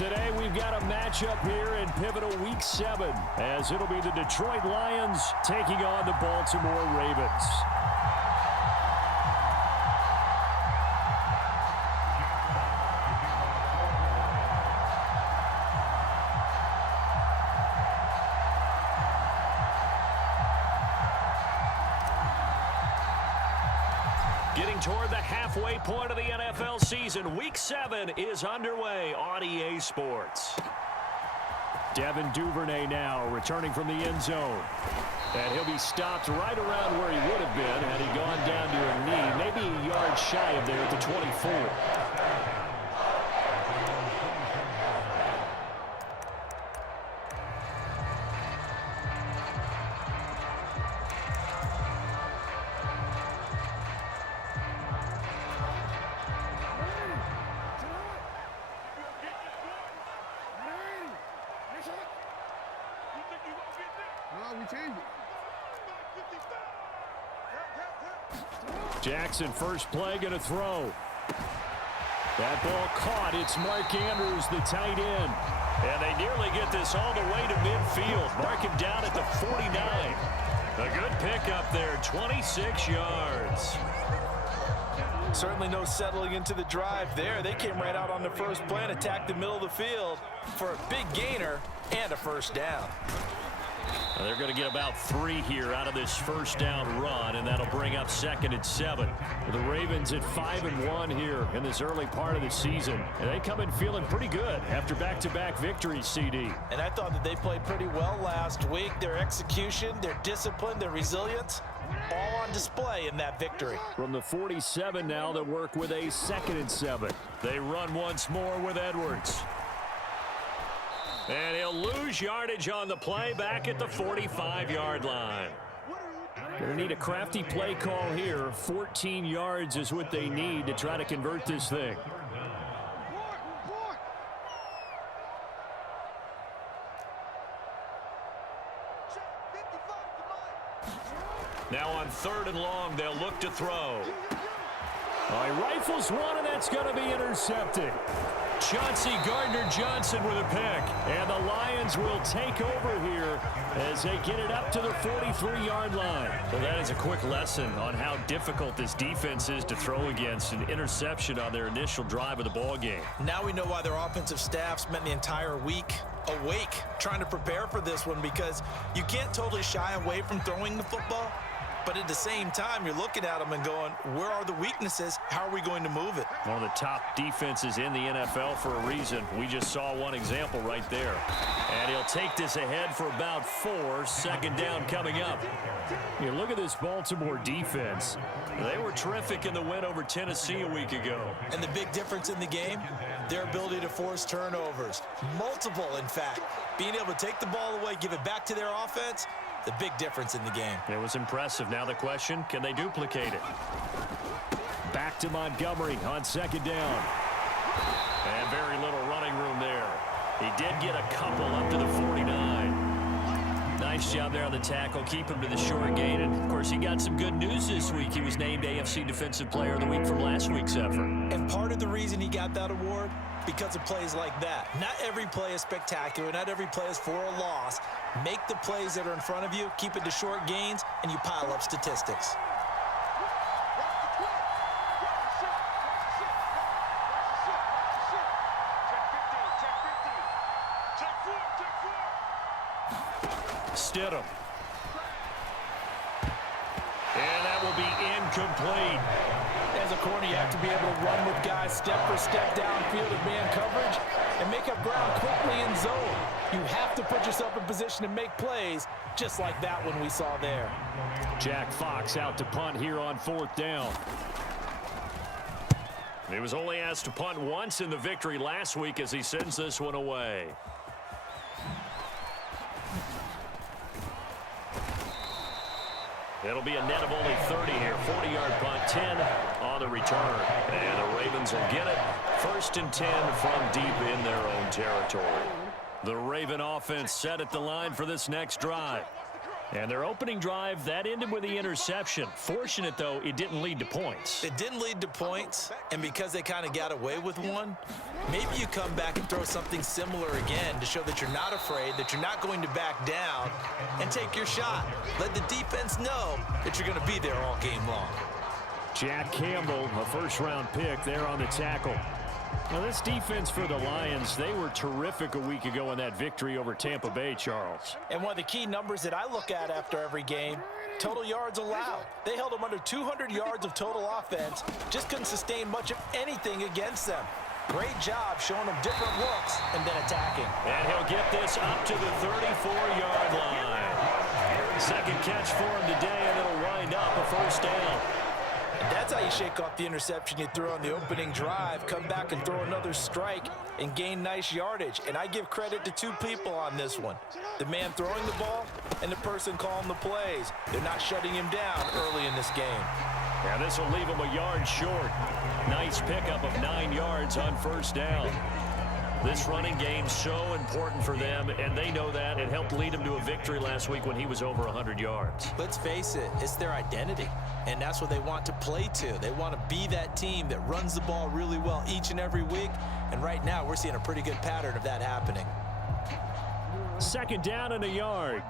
Today we've got a matchup here in pivotal Week 7, as it'll be the Detroit Lions taking on the Baltimore Ravens. Getting toward the halfway point of the NFL season, Week 7 is underway on EA Sports. Devin Duvernay now returning from the end zone. And he'll be stopped right around where he would have been had he gone down to a knee, maybe a yard shy of there at the 24. Jackson, first play, going to throw. That ball caught. It's Mark Andrews, the tight end. And they nearly get this all the way to midfield. Mark him down at the 49. A good pickup there, 26 yards. Certainly no settling into the drive there. They came right out on the first play and attacked the middle of the field for a big gainer and a first down. They're going to get about 3 here out of this first down run, and that'll bring up 2nd and 7. The Ravens at 5-1 here in this early part of the season. And they come in feeling pretty good after back-to-back victories, CD. And I thought that they played pretty well last week. Their execution, their discipline, their resilience, all on display in that victory. From the 47 now, they work with a 2nd and 7. They run once more with Edwards. And he'll lose yardage on the play back at the 45-yard line. Going to need a crafty play call here. 14 yards is what they need to try to convert this thing. Now on 3rd and long, they'll look to throw. He rifles one, and that's going to be intercepted. Chauncey Gardner-Johnson with a pick. And the Lions will take over here as they get it up to the 43-yard line. Well, that is a quick lesson on how difficult this defense is to throw against. An interception on their initial drive of the ball game. Now we know why their offensive staff spent the entire week awake trying to prepare for this one, because you can't totally shy away from throwing the football. But at the same time, you're looking at them and going, where are the weaknesses? How are we going to move it? One of the top defenses in the NFL for a reason. We just saw one example right there. And he'll take this ahead for about 4. 2nd down coming up. You look at this Baltimore defense. They were terrific in the win over Tennessee a week ago. And the big difference in the game, their ability to force turnovers. Multiple, in fact. Being able to take the ball away, give it back to their offense, the big difference in the game. It was impressive. Now the question, can they duplicate it? Back to Montgomery on 2nd down. And very little running room there. He did get a couple up to the 49. Nice job there on the tackle. Keep him to the short gain. And, of course, he got some good news this week. He was named AFC Defensive Player of the Week from last week's effort. And part of the reason he got that award, because of plays like that. Not every play is spectacular. Not every play is for a loss. Make the plays that are in front of you, keep it to short gains, and you pile up statistics. Stidham. And that will be incomplete. As a corner, you have to be able to run with guys step for step downfield in man coverage and make up ground quickly in zone. You have to put yourself in position to make plays, just like that one we saw there. Jack Fox out to punt here on 4th down. He was only asked to punt once in the victory last week as he sends this one away. It'll be a net of only 30 here. 40-yard punt, 10 on the return. And the Ravens will get it. 1st and 10 from deep in their own territory. The Raven offense set at the line for this next drive. And their opening drive, that ended with the interception. Fortunate, though, it didn't lead to points. It didn't lead to points, and because they kind of got away with one, maybe you come back and throw something similar again to show that you're not afraid, that you're not going to back down, and take your shot. Let the defense know that you're going to be there all game long. Jack Campbell, a first-round pick there on the tackle. Now, this defense for the Lions, they were terrific a week ago in that victory over Tampa Bay, Charles. And one of the key numbers that I look at after every game, total yards allowed. They held them under 200 yards of total offense, just couldn't sustain much of anything against them. Great job showing them different looks and then attacking. And he'll get this up to the 34-yard line. Second catch for him today, and it'll wind up a first down. And that's how you shake off the interception you threw on the opening drive, come back and throw another strike and gain nice yardage. And I give credit to two people on this one, the man throwing the ball and the person calling the plays. They're not shutting him down early in this game. Yeah, this will leave him a yard short. Nice pickup of 9 yards on first down. This running game so important for them, and they know that. It helped lead them to a victory last week when he was over 100 yards. Let's face it, it's their identity, and that's what they want to play to. They want to be that team that runs the ball really well each and every week, and right now we're seeing a pretty good pattern of that happening. Second down and a yard.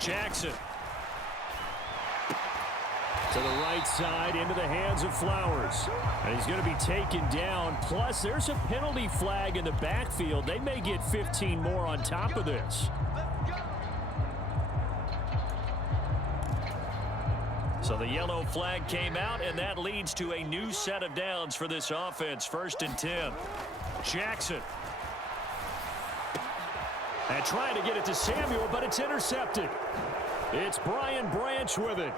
Jackson. To the right side, into the hands of Flowers. And he's going to be taken down. Plus, there's a penalty flag in the backfield. They may get 15 more on top of this. So the yellow flag came out, and that leads to a new set of downs for this offense. 1st and 10. Jackson. And trying to get it to Samuel, but it's intercepted. It's Brian Branch with it.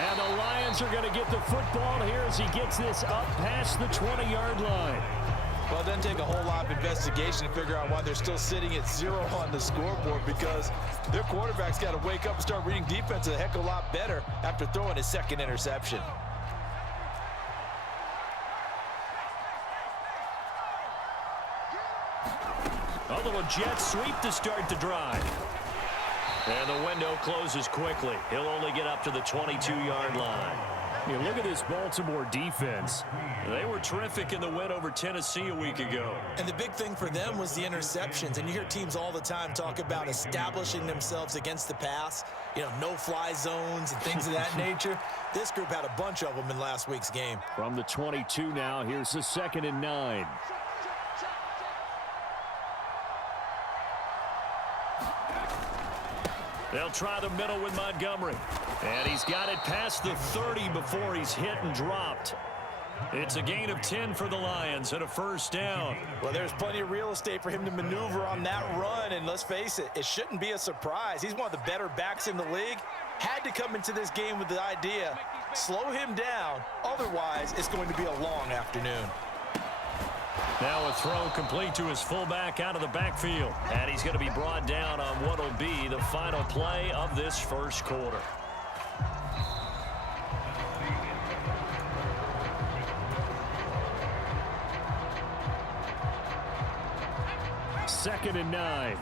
And the Lions are going to get the football here as he gets this up past the 20-yard line. Well, it doesn't take a whole lot of investigation to figure out why they're still sitting at 0 on the scoreboard, because their quarterback's got to wake up and start reading defense a heck of a lot better after throwing his second interception. A little jet sweep to start the drive. And the window closes quickly. He'll only get up to the 22-yard line. You look at this Baltimore defense. They were terrific in the win over Tennessee a week ago. And the big thing for them was the interceptions. And you hear teams all the time talk about establishing themselves against the pass. You know, no-fly zones and things of that nature. This group had a bunch of them in last week's game. From the 22 now, here's the 2nd and 9. They'll try the middle with Montgomery. And he's got it past the 30 before he's hit and dropped. It's a gain of 10 for the Lions and a first down. Well, there's plenty of real estate for him to maneuver on that run. And let's face it, it shouldn't be a surprise. He's one of the better backs in the league. Had to come into this game with the idea, slow him down. Otherwise, it's going to be a long afternoon. Now a throw complete to his fullback out of the backfield. And he's going to be brought down on what will be the final play of this first quarter. Second and 9.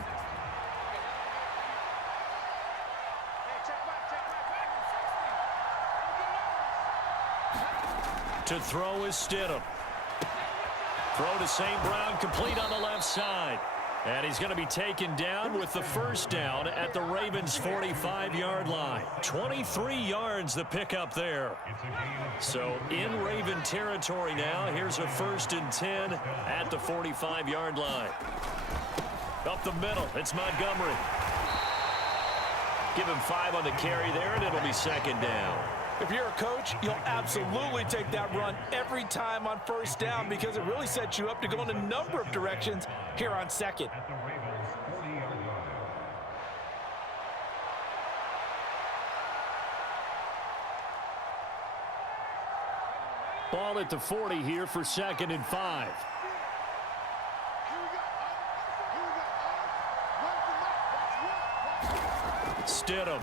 To throw is Stidham. Throw to St. Brown, complete on the left side. And he's going to be taken down with the first down at the Ravens' 45-yard line. 23 yards the pickup there. So in Raven territory now, here's a 1st and 10 at the 45-yard line. Up the middle, it's Montgomery. Give him 5 on the carry there, and it'll be 2nd down. If you're a coach, you'll absolutely take that run every time on first down because it really sets you up to go in a number of directions here on 2nd. Ball at the 40 here for 2nd and 5. Stidham.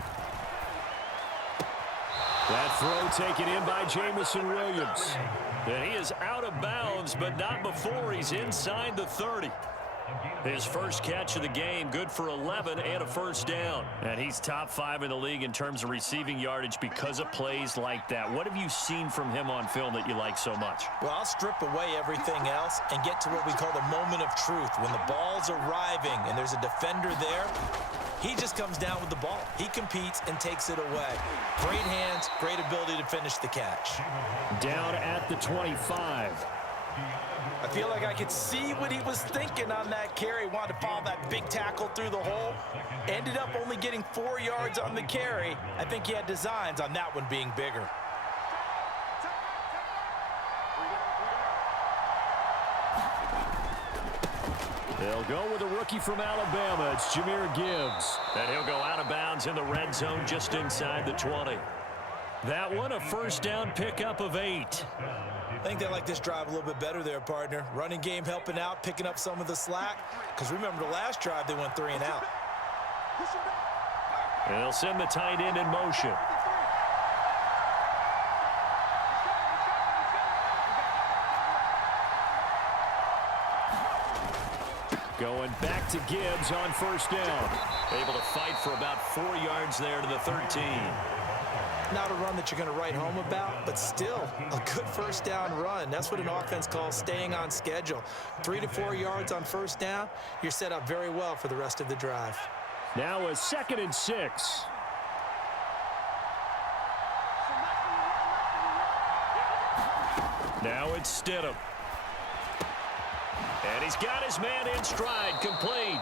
That throw taken in by Jamison Williams. And he is out of bounds, but not before he's inside the 30. His first catch of the game, good for 11 and a first down. And he's top 5 in the league in terms of receiving yardage because of plays like that. What have you seen from him on film that you like so much? Well, I'll strip away everything else and get to what we call the moment of truth. When the ball's arriving and there's a defender there, he just comes down with the ball. He competes and takes it away. Great hands, great ability to finish the catch. Down at the 25. I feel like I could see what he was thinking on that carry. Wanted to follow that big tackle through the hole. Ended up only getting 4 yards on the carry. I think he had designs on that one being bigger. They'll go with a rookie from Alabama. It's Jahmyr Gibbs. And he'll go out of bounds in the red zone just inside the 20. That one a first down pickup of 8. I think they like this drive a little bit better there, partner. Running game helping out, picking up some of the slack. Because remember the last drive, they went 3 and out. And they'll send the tight end in motion. Going back to Gibbs on first down. Able to fight for about 4 yards there to the 13. Not a run that you're going to write home about, but still a good first down run. That's what an offense calls staying on schedule. 3 to 4 yards on first down, you're set up very well for the rest of the drive. Now a 2nd and 6. Now it's Stidham. And he's got his man in stride, complete.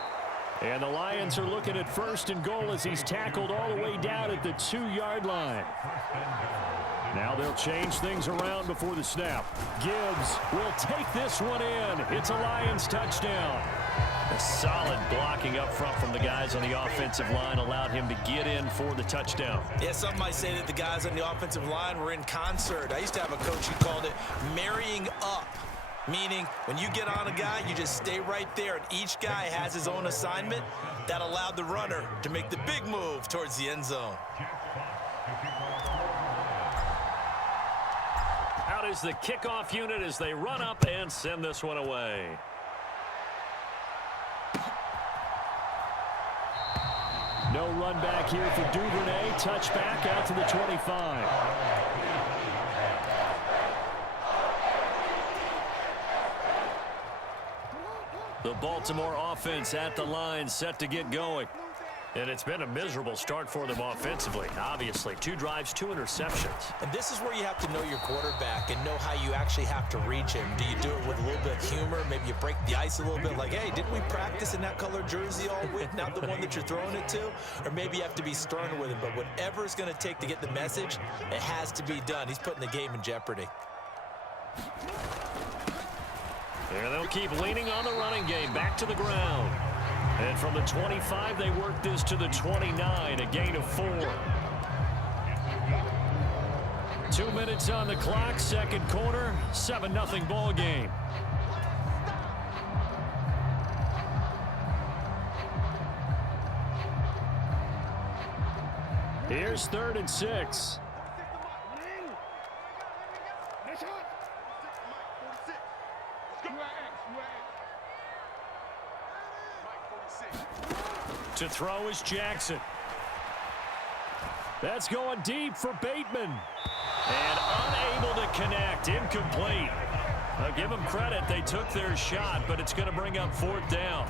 And the Lions are looking at 1st and goal as he's tackled all the way down at the 2-yard line. Now they'll change things around before the snap. Gibbs will take this one in. It's a Lions touchdown. A solid blocking up front from the guys on the offensive line allowed him to get in for the touchdown. Yeah, some might say that the guys on the offensive line were in concert. I used to have a coach who called it marrying up. Meaning, when you get on a guy, you just stay right there, and each guy has his own assignment. That allowed the runner to make the big move towards the end zone. Out is the kickoff unit as they run up and send this one away. No run back here for Duvernay. Touchback out to the 25. The Baltimore offense at the line, set to get going. And it's been a miserable start for them offensively, obviously. 2 drives, 2 interceptions. And this is where you have to know your quarterback and know how you actually have to reach him. Do you do it with a little bit of humor? Maybe you break the ice a little bit like, hey, didn't we practice in that color jersey all week? Not the one that you're throwing it to? Or maybe you have to be sterner with him. But whatever it's going to take to get the message, it has to be done. He's putting the game in jeopardy. There they'll keep leaning on the running game. Back to the ground. And from the 25, they work this to the 29, a gain of 4. 2 minutes on the clock, second quarter, 7-0 ball game. Here's 3rd and 6. To throw is Jackson. That's going deep for Bateman. And unable to connect. Incomplete. I'll give them credit. They took their shot, but it's going to bring up 4th down.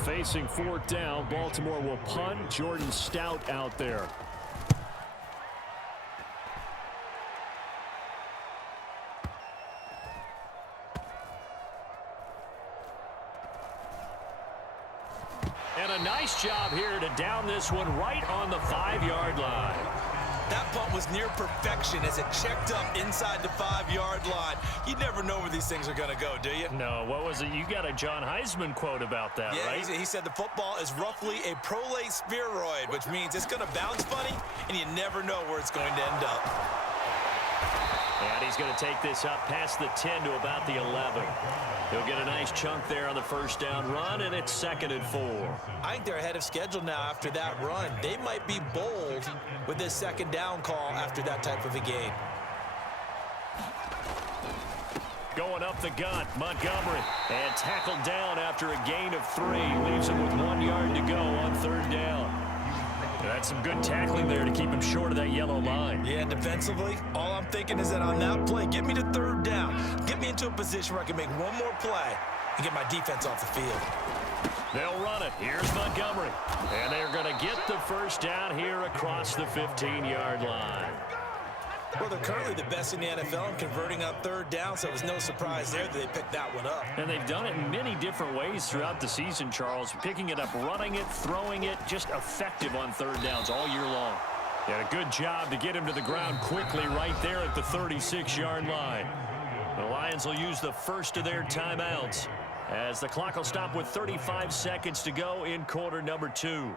Facing 4th down, Baltimore will punt. Jordan Stout out there. And a nice job here to down this one right on the 5-yard line. That punt was near perfection as it checked up inside the 5-yard line. You never know where these things are going to go, do you? No, what was it? You got a John Heisman quote about that, yeah, right? He said the football is roughly a prolate spheroid, which means it's going to bounce funny, and you never know where it's going to end up. And he's going to take this up past the 10 to about the 11. He'll get a nice chunk there on the first down run, and it's 2nd and 4. I think they're ahead of schedule now after that run. They might be bold with this 2nd down call after that type of a game. Going up the gut, Montgomery. And tackled down after a gain of 3. Leaves him with 1 yard to go on 3rd down. That's some good tackling there to keep him short of that yellow line. Yeah, defensively, all I'm thinking is that on that play, get me to 3rd down. Get me into a position where I can make one more play and get my defense off the field. They'll run it. Here's Montgomery. And they're going to get the first down here across the 15-yard line. Well, they're currently the best in the NFL in converting on 3rd down, so it was no surprise there that they picked that one up. And they've done it in many different ways throughout the season, Charles. Picking it up, running it, throwing it, just effective on 3rd downs all year long. And a good job to get him to the ground quickly right there at the 36-yard line. The Lions will use the first of their timeouts as the clock will stop with 35 seconds to go in quarter number 2.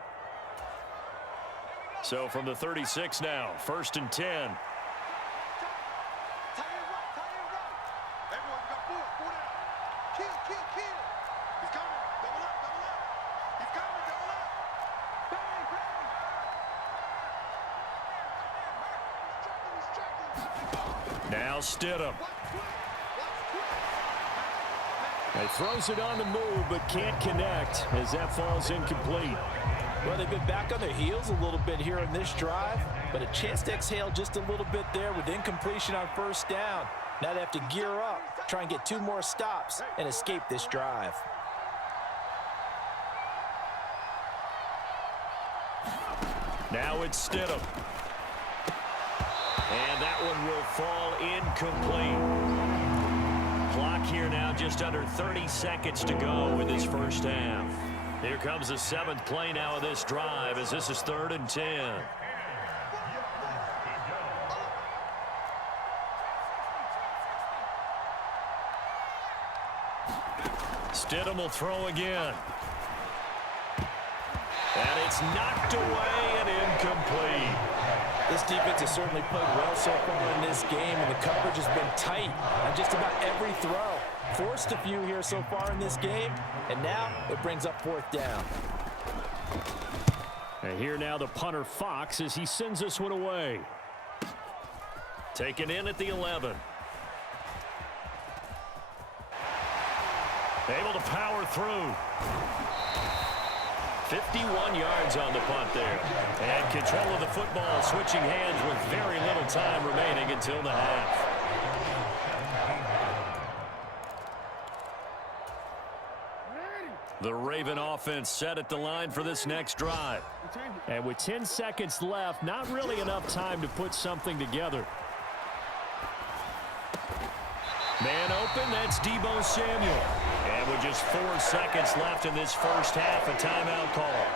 So from the 36 now, 1st and 10. Now Stidham. He throws it on the move, but can't connect as that falls incomplete. Well, they've been back on their heels a little bit here in this drive, but a chance to exhale just a little bit there with incompletion on 1st down. Now they have to gear up, try and get 2 more stops, and escape this drive. Now it's Stidham. And that one will fall incomplete. Clock here now just under 30 seconds to go in this first half. Here comes the 7th play now of this drive as this is 3rd and 10. Stidham will throw again. And it's knocked away and incomplete. This defense has certainly played well so far in this game, and the coverage has been tight on just about every throw. Forced a few here so far in this game, and now it brings up 4th down. And here now the punter Fox as he sends this one away. Taken in at the 11. Able to power through. 51 yards on the punt there. And control of the football switching hands with very little time remaining until the half. The Raven offense set at the line for this next drive. And with 10 seconds left, not really enough time to put something together. Man open, that's Deebo Samuel. And with just 4 seconds left in this first half, a timeout call.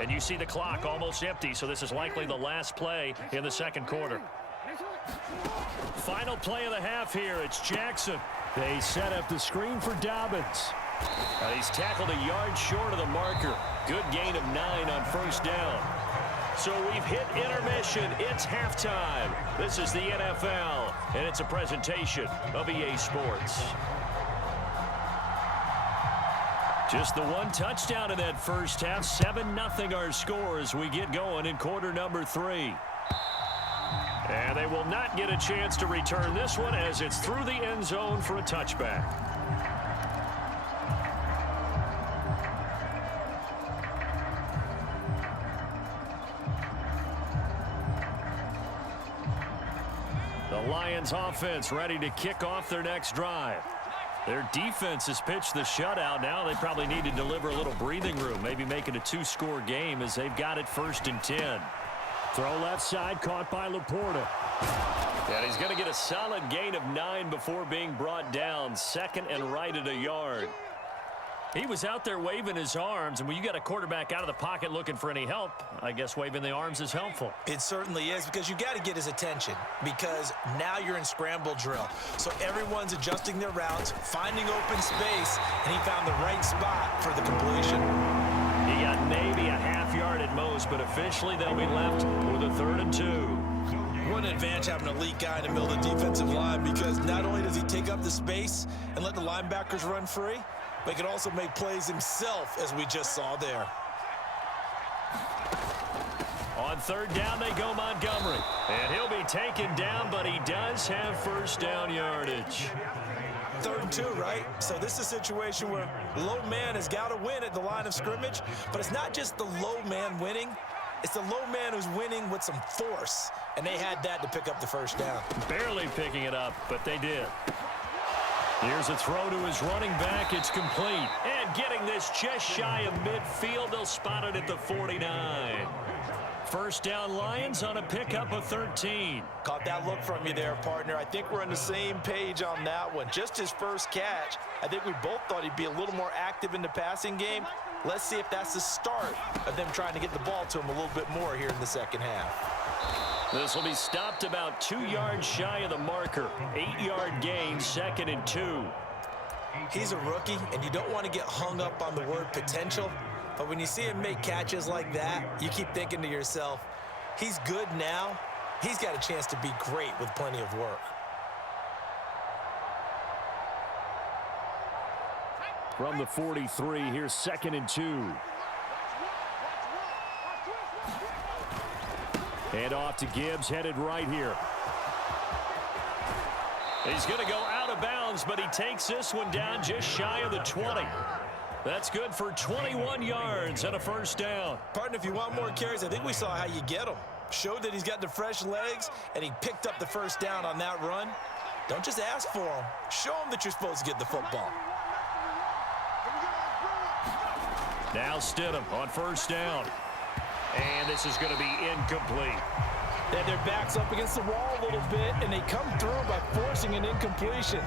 And you see the clock almost empty, so this is likely the last play in the 2nd quarter. Final play of the half here, it's Jackson. They set up the screen for Dobbins. He's tackled a yard short of the marker. Good gain of 9 on 1st down. So we've hit intermission. It's halftime. This is the NFL, and it's a presentation of EA Sports. Just the 1 touchdown in that first half. 7-0 our score as we get going in quarter number 3. And they will not get a chance to return this one as it's through the end zone for a touchback. The Lions offense ready to kick off their next drive. Their defense has pitched the shutout. Now they probably need to deliver a little breathing room, maybe make it a 2-score game as they've got it 1st and 10. Throw left side, caught by Laporta. And he's going to get a solid gain of 9 before being brought down. 2nd and right at a yard. He was out there waving his arms, and when you got a quarterback out of the pocket looking for any help, I guess waving the arms is helpful. It certainly is, because you got to get his attention, because now you're in scramble drill. So everyone's adjusting their routes, finding open space, and he found the right spot for the completion. He got maybe a half yard at most, but officially they'll be left with a 3rd and 2. What an advantage having an elite guy in the middle of the defensive line, because not only does he take up the space and let the linebackers run free, but he can also make plays himself, as we just saw there. On 3rd down, they go Montgomery. And he'll be taken down, but he does have 1st down yardage. 3rd and 2, right? So this is a situation where low man has got to win at the line of scrimmage, but it's not just the low man winning. It's the low man who's winning with some force, and they had that to pick up the 1st down. Barely picking it up, but they did. Here's a throw to his running back. It's complete. And getting this just shy of midfield, they'll spot it at the 49. 1st down Lions on a pickup of 13. Caught that look from you there, partner. I think we're on the same page on that one. Just his first catch, I think we both thought he'd be a little more active in the passing game. Let's see if that's the start of them trying to get the ball to him a little bit more here in the 2nd half. This will be stopped about 2 yards shy of the marker. 8-yard gain, 2nd and 2. He's a rookie, and you don't want to get hung up on the word potential. But when you see him make catches like that, you keep thinking to yourself, he's good now. He's got a chance to be great with plenty of work. From the 43, here's 2nd and 2. And off to Gibbs, headed right here. He's going to go out of bounds, but he takes this one down just shy of the 20. That's good for 21 yards and a 1st down. Partner, if you want more carries, I think we saw how you get them. Showed that he's got the fresh legs, and he picked up the 1st down on that run. Don't just ask for him. Show him that you're supposed to get the football. Now Stidham on 1st down. And this is going to be incomplete. They had their backs up against the wall a little bit, and they come through by forcing an incompletion.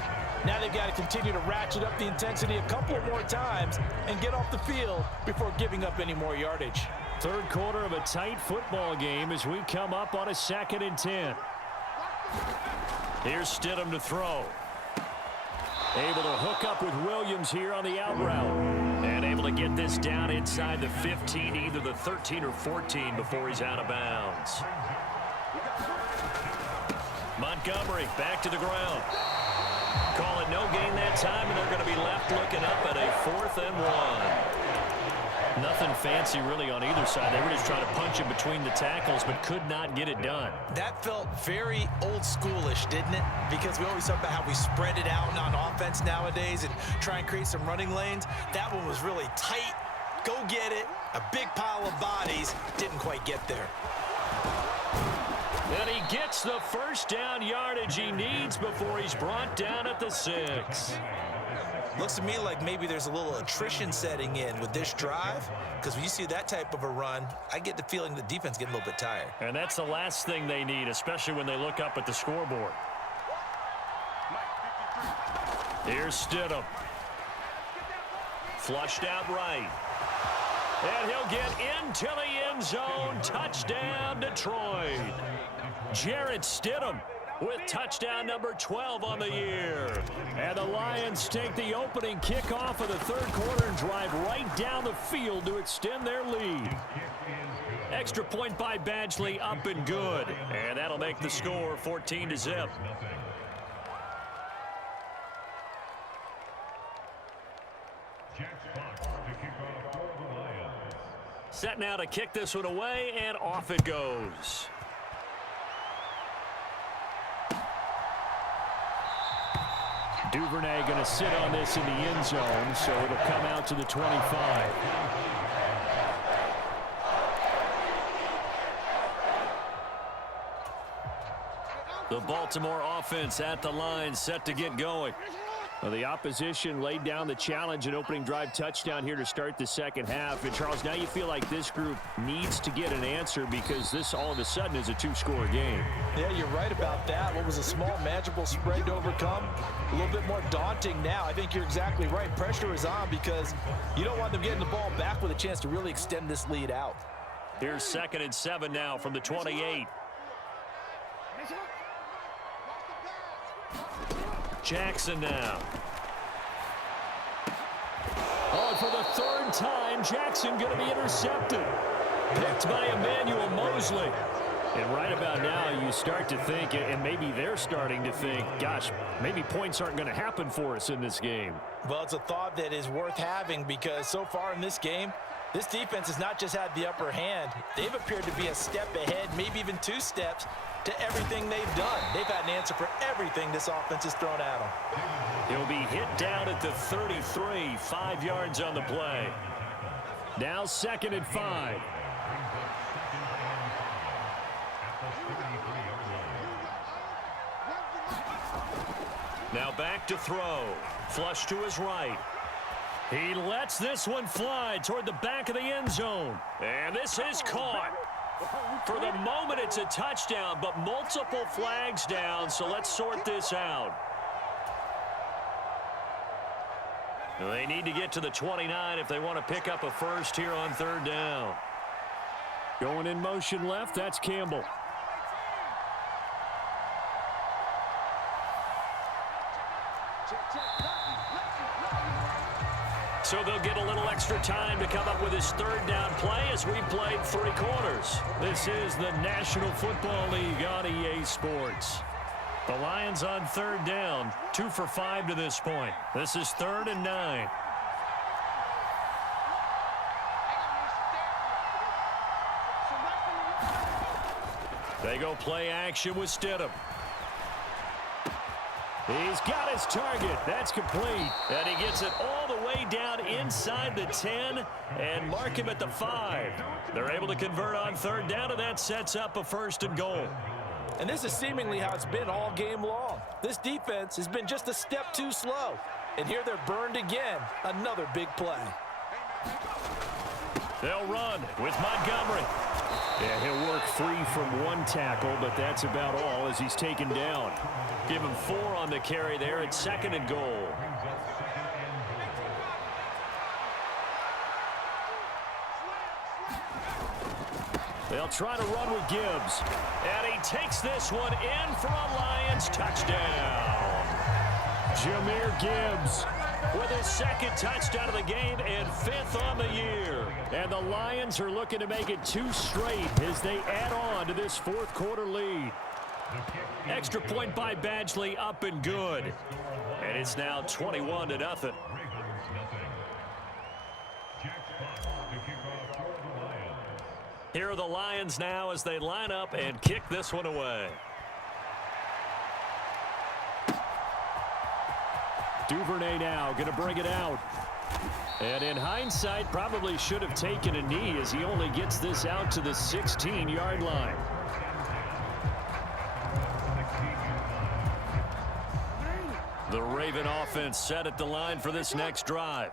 Now they've got to continue to ratchet up the intensity a couple more times and get off the field before giving up any more yardage. 3rd quarter of a tight football game as we come up on a 2nd and 10. Here's Stidham to throw. Able to hook up with Williams here on the out route. And able to get this down inside the 15, either the 13 or 14 before he's out of bounds. Montgomery back to the ground. Call it no gain that time, and they're going to be left looking up at a 4th and 1. Nothing fancy really on either side. They were just trying to punch it between the tackles, but could not get it done. That felt very old schoolish, didn't it? Because we always talk about how we spread it out on offense nowadays and try and create some running lanes. That one was really tight. Go get it. A big pile of bodies. Didn't quite get there. And he gets the 1st down yardage he needs before he's brought down at the 6. Looks to me like maybe there's a little attrition setting in with this drive, because when you see that type of a run, I get the feeling the defense getting a little bit tired. And that's the last thing they need, especially when they look up at the scoreboard. Here's Stidham. Flushed out right. And he'll get into the end zone. Touchdown, Detroit. Jarrett Stidham with touchdown number 12 on the year. And the Lions take the opening kickoff of the 3rd quarter and drive right down the field to extend their lead. Extra point by Badgley, up and good. And that'll make the score 14-0. Set now to kick this one away, and off it goes. Duvernay going to sit on this in the end zone, so it'll come out to the 25. The Baltimore offense at the line, set to get going. Well, the opposition laid down the challenge and opening drive touchdown here to start the 2nd half. And, Charles, now you feel like this group needs to get an answer because this all of a sudden is a 2-score game. Yeah, you're right about that. What was a small, manageable spread to overcome, a little bit more daunting now. I think you're exactly right. Pressure is on because you don't want them getting the ball back with a chance to really extend this lead out. Here's 2nd and 7 now from the 28. Jackson now. Oh, for the third time, Jackson going to be intercepted. Picked by Emmanuel Mosley. And right about now, you start to think, and maybe they're starting to think, gosh, maybe points aren't going to happen for us in this game. Well, it's a thought that is worth having because so far in this game, this defense has not just had the upper hand. They've appeared to be a step ahead, maybe even 2 steps, to everything they've done. They've had an answer for everything this offense has thrown at them. He'll be hit down at the 33, 5 yards on the play. Now 2nd and 5. Now back to throw. Flush to his right. He lets this one fly toward the back of the end zone. And this is caught. For the moment, it's a touchdown, but multiple flags down, so let's sort this out. They need to get to the 29 if they want to pick up a first here on 3rd down. Going in motion left, that's Campbell. So they'll get a little extra time to come up with his 3rd down play as we played 3 quarters. This is the National Football League on EA Sports. The Lions on 3rd down, 2 for 5 to this point. This is 3rd and 9. They go play action with Stidham. He's got his target. That's complete. And he gets it all the way down inside the 10 and mark him at the 5. They're able to convert on 3rd down, and that sets up a 1st and goal. And this is seemingly how it's been all game long. This defense has been just a step too slow. And here they're burned again. Another big play. They'll run with Montgomery. Yeah, he'll work free from 1 tackle, but that's about all as he's taken down. Give him 4 on the carry there at 2nd and goal. They'll try to run with Gibbs. And he takes this one in for a Lions touchdown. Jahmyr Gibbs with his 2nd touchdown of the game and 5th on the year. And the Lions are looking to make it 2 straight as they add on to this 4th quarter lead. Extra point by Badgley, up and good. And it's now 21-0. Here are the Lions now as they line up and kick this one away. Duvernay now going to bring it out. And in hindsight, probably should have taken a knee as he only gets this out to the 16-yard line. The Raven offense set at the line for this next drive.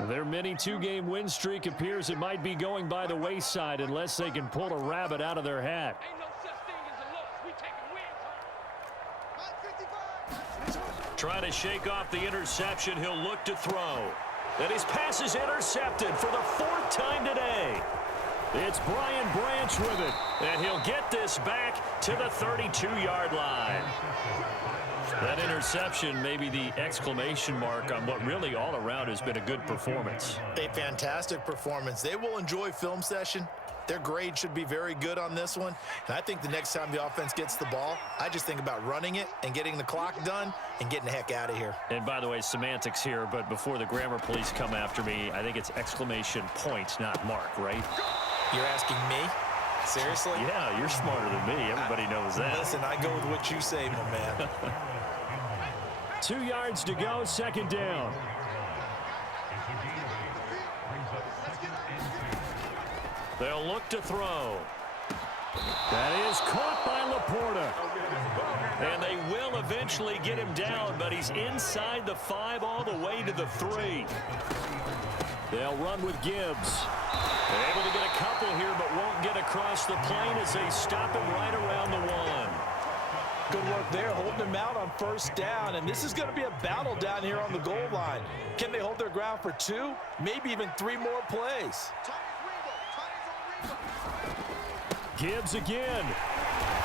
Their mini 2-game win streak appears it might be going by the wayside unless they can pull a rabbit out of their hat. Trying to shake off the interception, he'll look to throw. And his pass is intercepted for the 4th time today. It's Brian Branch with it, and he'll get this back to the 32-yard line. That interception may be the exclamation mark on what really all around has been a good performance. A fantastic performance. They will enjoy film session. Their grade should be very good on this one. And I think the next time the offense gets the ball, I just think about running it and getting the clock done and getting the heck out of here. And by the way, semantics here, but before the grammar police come after me, I think it's exclamation point, not mark, right? You're asking me? Seriously? Yeah, you're smarter than me. Everybody knows that. Listen, I go with what you say, my man. 2 yards to go, 2nd down. They'll look to throw. That is caught by Laporta. And they will eventually get him down, but he's inside the 5 all the way to the 3. They'll run with Gibbs. They're able to get a couple here, but won't get across the plane as they stop him right around the 1. Good work there, holding him out on 1st down. And this is going to be a battle down here on the goal line. Can they hold their ground for 2, maybe even 3 more plays? Gibbs again.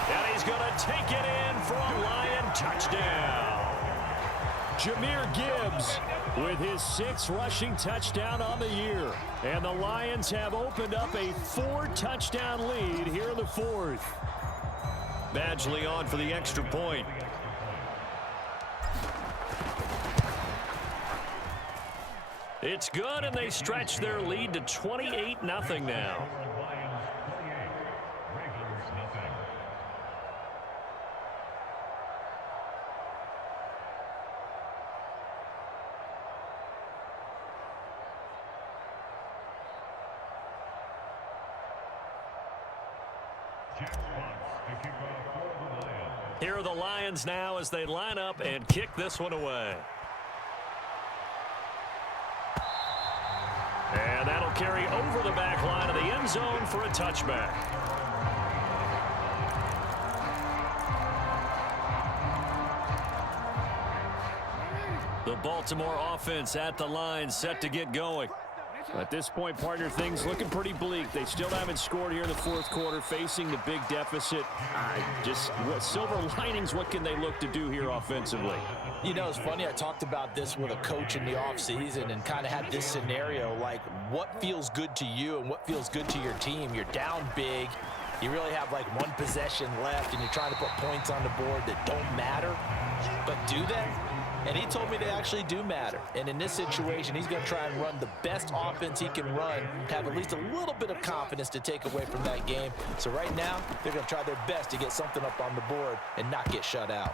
And he's going to take it in for a Lion touchdown. Jahmyr Gibbs with his 6th rushing touchdown on the year. And the Lions have opened up a 4-touchdown lead here in the 4th. Badgley on for the extra point. It's good, and they stretch their lead to 28-0 now. Here are the Lions now as they line up and kick this one away. And that'll carry over the back line of the end zone for a touchback. The Baltimore offense at the line, set to get going. At this point, partner, things looking pretty bleak. They still haven't scored here in the 4th quarter, facing the big deficit. What silver linings, what can they look to do here offensively? You know, it's funny. I talked about this with a coach in the offseason and kind of had this scenario, like what feels good to you and what feels good to your team. You're down big. You really have like one possession left, and you're trying to put points on the board that don't matter. But do they? And he told me they actually do matter. And in this situation, he's going to try and run the best offense he can run to have at least a little bit of confidence to take away from that game. So right now, they're going to try their best to get something up on the board and not get shut out.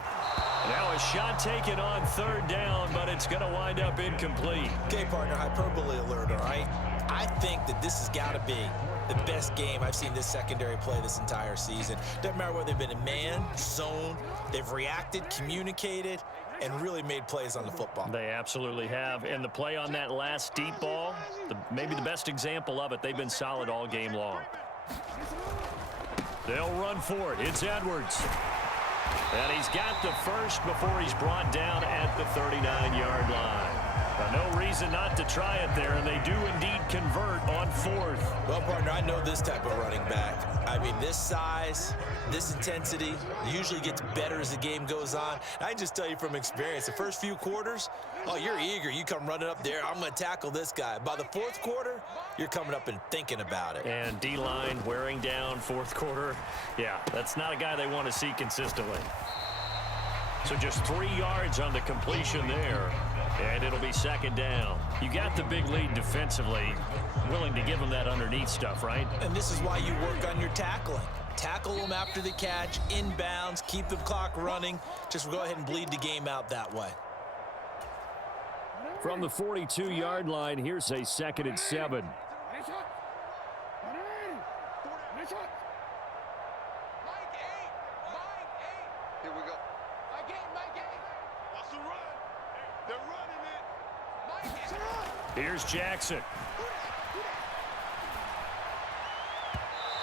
Now a shot taken on 3rd down, but it's going to wind up incomplete. Okay, partner, hyperbole alert, all right? I think that this has got to be the best game I've seen this secondary play this entire season. Doesn't matter whether they've been in man, zone, they've reacted, communicated, and really made plays on the football. They absolutely have. And the play on that last deep ball, maybe the best example of it, they've been solid all game long. They'll run for it. It's Edwards. And he's got the first before he's brought down at the 39-yard line. No reason not to try it there, and they do indeed convert on 4th. Well, partner, I know this type of running back. I mean, this size, this intensity usually gets better as the game goes on. I can just tell you from experience, the first few quarters, oh, you're eager. You come running up there, I'm going to tackle this guy. By the 4th quarter, you're coming up and thinking about it. And D-line wearing down 4th quarter. Yeah, that's not a guy they want to see consistently. So just 3 yards on the completion there. And it'll be 2nd down. You got the big lead defensively. Willing to give them that underneath stuff, right? And this is why you work on your tackling. Tackle them after the catch, inbounds, keep the clock running. Just go ahead and bleed the game out that way. From the 42-yard line, here's a 2nd and 7. Here we go. Here's Jackson.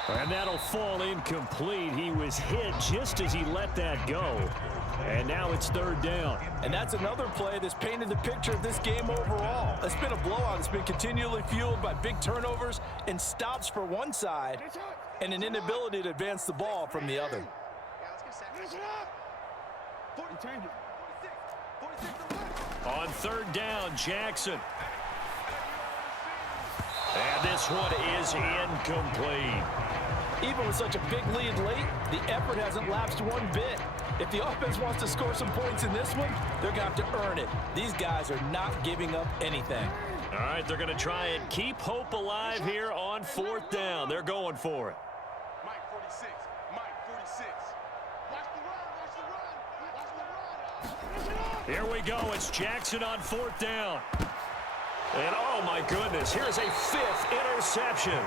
And that'll fall incomplete. He was hit just as he let that go. And now it's 3rd down. And that's another play that's painted the picture of this game overall. It's been a blowout. It's been continually fueled by big turnovers and stops for one side and an inability to advance the ball from the other. On 3rd down, Jackson. And this one is incomplete. Even with such a big lead late, the effort hasn't lapsed one bit. If the offense wants to score some points in this one, they're going to have to earn it. These guys are not giving up anything. All right, they're going to try and keep hope alive here on 4th down. They're going for it. Mike 46. Mike 46. Watch the run. Here we go. It's Jackson on 4th down. And, oh, my goodness, here's a 5th interception.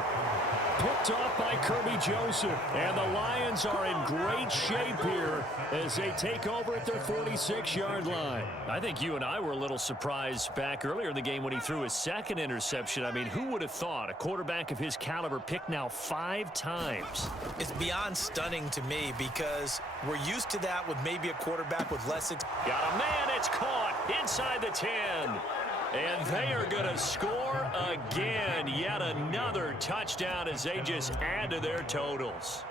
Picked off by Kirby Joseph. And the Lions are in great shape here as they take over at their 46-yard line. I think you and I were a little surprised back earlier in the game when he threw his 2nd interception. I mean, who would have thought a quarterback of his caliber picked now 5 times? It's beyond stunning to me because we're used to that with maybe a quarterback with less experience. Got a man, it's caught inside the 10. And they are going to score again. Yet another touchdown as they just add to their totals.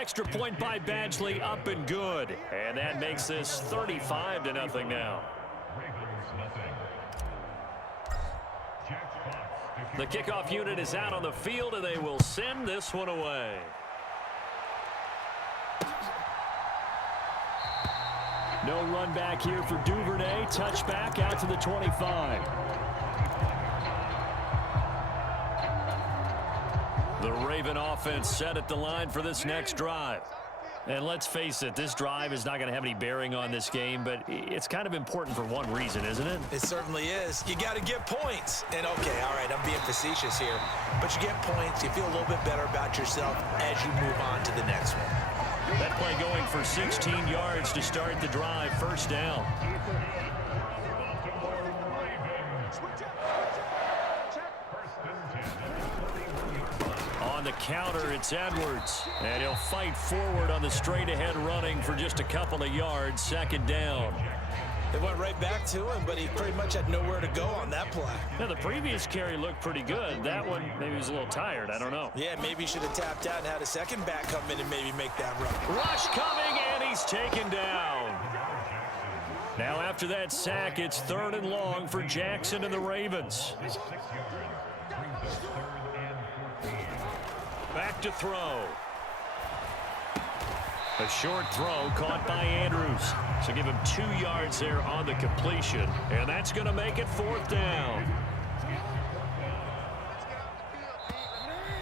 Extra point by Badgley, up and good. And that makes this 35-0 now. The kickoff unit is out on the field, and they will send this one away. No run back here for Duvernay. Touchback out to the 25. The Raven offense set at the line for this next drive. And let's face it, this drive is not going to have any bearing on this game, but it's kind of important for one reason, isn't it? It certainly is. You got to get points. And, okay, all right, I'm being facetious here. But you get points, you feel a little bit better about yourself as you move on to the next one. That play going for 16 yards to start the drive. First down. On the counter, it's Edwards. And he'll fight forward on the straight-ahead running for just a couple of yards. Second down. They went right back to him, but he pretty much had nowhere to go on that play. Now, the previous carry looked pretty good. That one, maybe he was a little tired. I don't know. Yeah, maybe he should have tapped out and had a second back come in and maybe make that run. Rush coming, and he's taken down. Now, after that sack, it's 3rd and long for Jackson and the Ravens. Back to throw. A short throw caught by Andrews. So give him 2 yards there on the completion. And that's going to make it 4th down.